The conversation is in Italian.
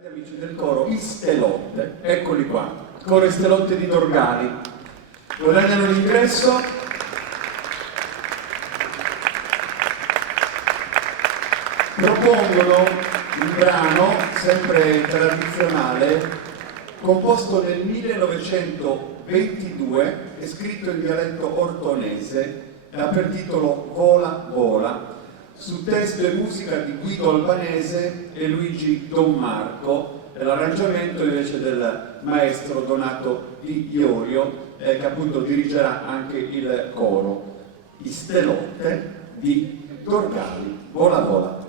Gli amici del coro Istelotte, eccoli qua, coro Istelotte di Dorgali, guadagnano l'ingresso. Propongono un brano sempre tradizionale, composto nel 1922 e scritto in dialetto ortonese, ha per titolo Vola Vola, su testo e musica di Guido Albanese e Luigi Don Marco, e l'arrangiamento invece del maestro Donato Di Iorio, che appunto dirigerà anche il coro Istelotte di Dorgali. Vola Vola.